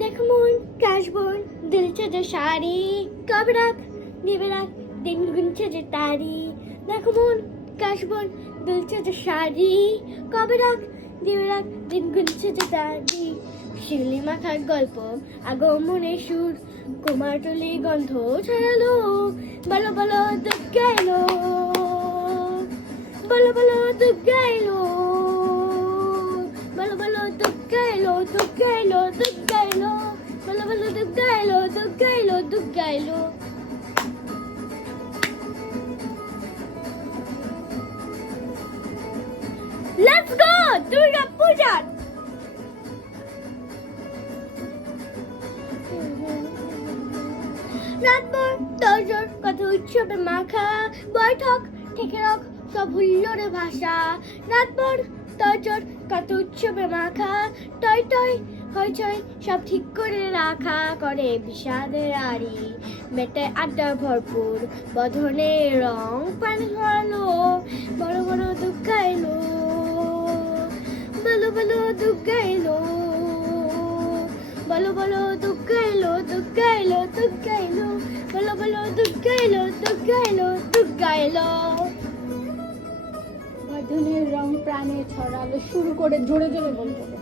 দেখো মন কাশবন দিলছে যে শাড়ি কবে রাখ নেবে রাখ দিন গুনছে যে তারি দেখো মন কাশবন দিলছে যে শাড়ি কবে রাখ নেবে রাখ দিন গুনছে যে তারি শিউলি মাখার গল্প আগমনের সুর কুমারটুলি গন্ধ ছড়ালো বলো বলো দুঃখ গাইলো বলো বলো দুঃখ গাইলো বলো বলো দুঃখ গাইলো দুঃখ গাইলো দুঃখ গাইলো বলো বলো দুঃখ গাইলো দুঃখ গাইলো দুঃখ গাইলো লেটস গো দুর্গা পূজা রাতভর তোর কত উৎসবে মাখা বৈঠক থেকে রক সব হুল্লোড়ে ভাষা রাতভর তোর কত উৎসবে মাখা টয় টয় হইচই সব ঠিক করে রাখা করে বিষাদের আড়ি মেটে আড্ডা ভরপুর বধনে রং পানি হলো বড় বড় দুঃখ গাইলো বলো বলো দুঃখ গাইলো বলো বলো দুঃখ গাইলো দুঃখ গাইলো দুঃখ গাইলো বলো বলো দুঃখ গাইলো দুঃখ গাইলো দুঃখ গাইলো বধনের রং প্রাণে ছড়ালো শুরু করে জোরে জোরে বলতে হবে।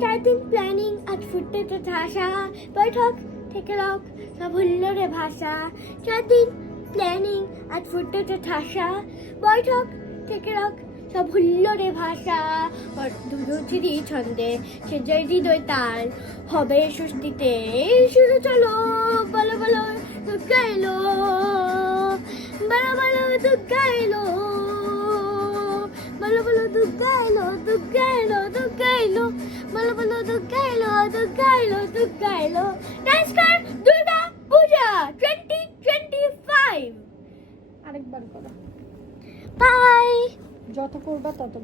চারদিন প্ল্যানিং আজ ফুটতে ঠাসা বৈঠক থেকে রক সব হুল্লোড়ে ভাষা চারদিন প্ল্যানিং আজ ফুটতে ঠাসা বৈঠক থেকে রক সব হুল্লোড়ে ভাষা দুরুচিরি ছন্দে সে জয় হৃদয় তার হবে সুস্থিতে শুরু চলো বলো বলো দুঃখ গাইলো বলো বলো দুঃখ গাইলো বলো বলো দুঃখ গাইলো দুঃখ গাইলো দুঃখ গাইলো বলো বলো দুঃখ গাইলো দুঃখ গাইলো দুঃখ গাইলো ডান্স কর দুর্গা পূজা 2025 আরেকবার করো, বাই যত করবা তত